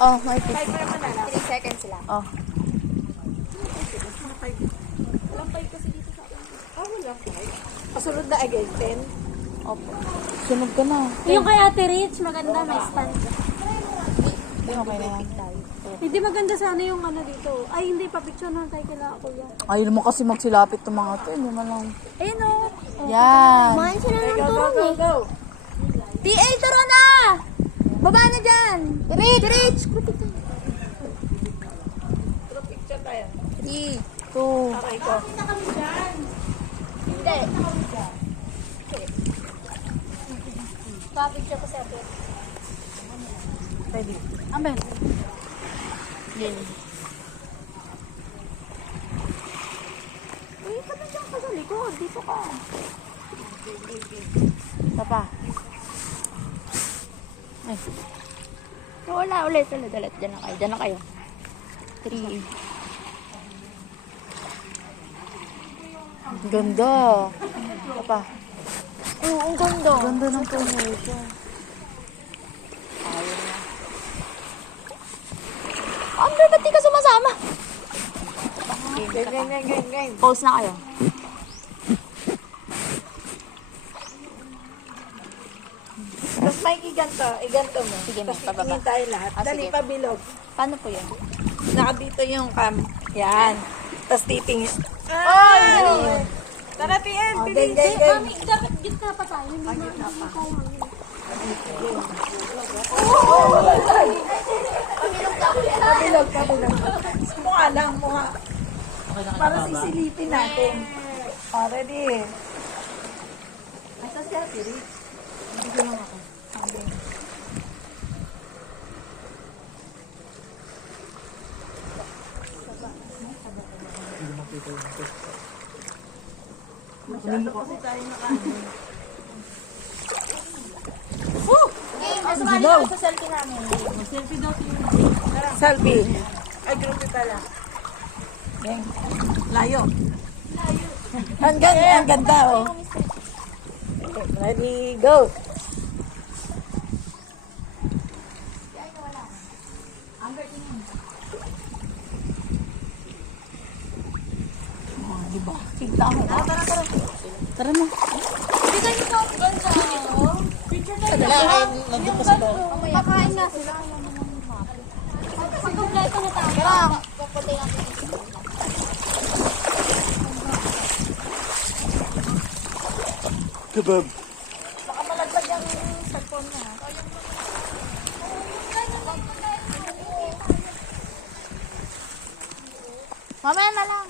Oh, may piso. 3 seconds lang. Oh. Lampay kasi dito sa akin. Wala. Kasunod na again, 10. Opo. Sunog ka na. Yung kay Ate Rich, maganda, may stand. Okay na yan. Hindi maganda sana yung ano dito. Ay, hindi pa picture na tayo kila kuya. Ayaw mo kasi magsilapit ng mga to. Hindi man lang. Ayun o. Yan. Kumain sila ng turong eh. Go! TA, turo na! Baba na dyan! Rich! Rich! Picture tayo. 3, 2. Okay, go. Hindi. Pa-picture ko sa Ate. Ready. Amben. Yan. Uy, ka na dyan ka sa likod. Dito ka. Papa. Ay. Wala ulit. Ulit. Diyan na kayo. Diyan na kayo. 3. Ganda. Papa. Oo, ang ganda. Ganda ng promotion. Amber, ba't di ka sumasama? Game. Pause na kayo. Tapos may iganto mo. Sige, Tapos pababa. titingin tayo lahat. Ah, Dali, sige. pabilog. Paano po yun? Nakadito yung cam. Yan. Tapos titingin. Tara, TN. Game. Mami, dapat gitna pa tayo. Hindi tayo. Pabilog. Mukha lang, mukha. Para sisilipin natin. Ready? Asa siya, Siri? Hindi ko lang ako. Masyado kasi tayo nakaano. Sumali ka sa selfie namin. Selfie. Ay, grupo pala. Bang. Layo. Ang ganda, oh. Okay, ready, go. Diba? Kita ko. Tara na. Hindi tayo sa ganda. Picture tayo. Nandun pa sila. Kakain nga sila. Pag kompleto na tayo. Papunta natin. Kebab. Baka malaglag yung cellphone mo, ha? Mamaya na lang.